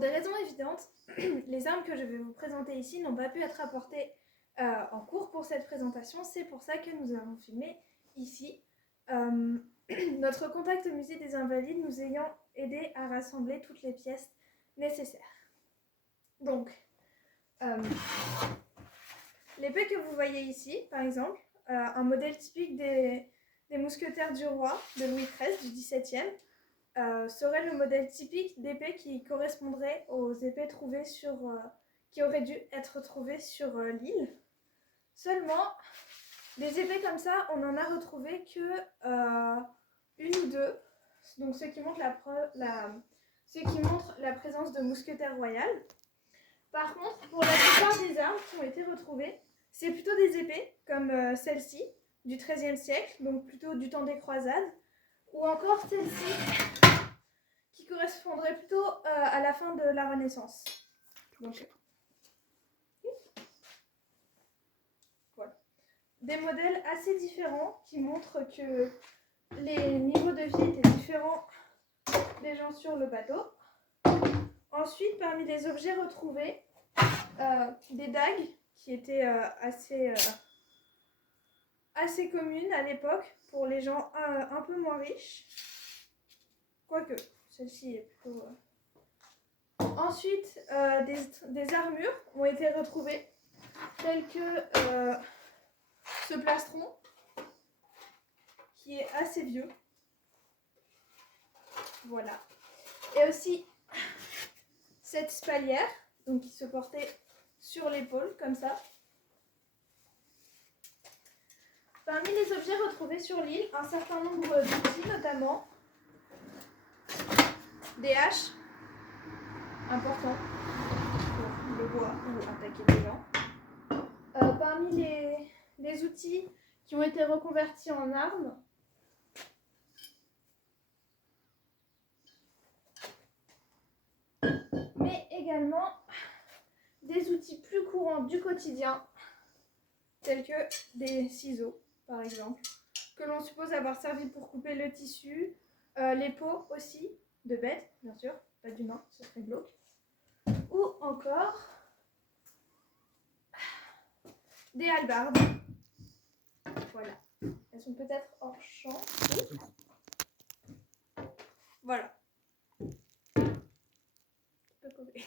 des raisons évidentes, les armes que je vais vous présenter ici n'ont pas pu être apportées en cours pour cette présentation. C'est pour ça que nous avons filmé ici. Notre contact au musée des Invalides nous ayant aidé à rassembler toutes les pièces nécessaires. Donc, l'épée que vous voyez ici, par exemple, un modèle typique des mousquetaires du roi de Louis XIII du XVIIe, serait le modèle typique d'épée qui correspondrait aux épées trouvées qui auraient dû être trouvées sur l'île. Seulement, des épées comme ça, on n'en a retrouvé que une ou deux, donc ce qui montre la présence de mousquetaires royales. Par contre, pour la plupart des armes qui ont été retrouvées, c'est plutôt des épées, comme celle-ci, du XIIIe siècle, donc plutôt du temps des croisades, ou encore celle-ci, qui correspondrait plutôt à la fin de la Renaissance. Donc, voilà. Des modèles assez différents qui montrent que les niveaux de vie étaient différents des gens sur le bateau. Ensuite, parmi les objets retrouvés, des dagues qui étaient assez communes à l'époque pour les gens un peu moins riches. Quoique, celle-ci est plutôt... Ensuite, des armures ont été retrouvées, telles que ce plastron, qui est assez vieux. Voilà. Et aussi cette spalière, donc qui se portait sur l'épaule, comme ça. Parmi les objets retrouvés sur l'île, un certain nombre d'outils, notamment des haches importantes pour le bois ou attaquer des gens. Parmi les outils qui ont été reconvertis en armes, mais également des outils plus courants du quotidien, tels que des ciseaux, par exemple, que l'on suppose avoir servi pour couper le tissu, les peaux aussi, de bêtes, bien sûr, pas d'humains, ce serait glauque, ou encore des hallebardes. Voilà, elles sont peut-être hors champ. Voilà. Je peux couper.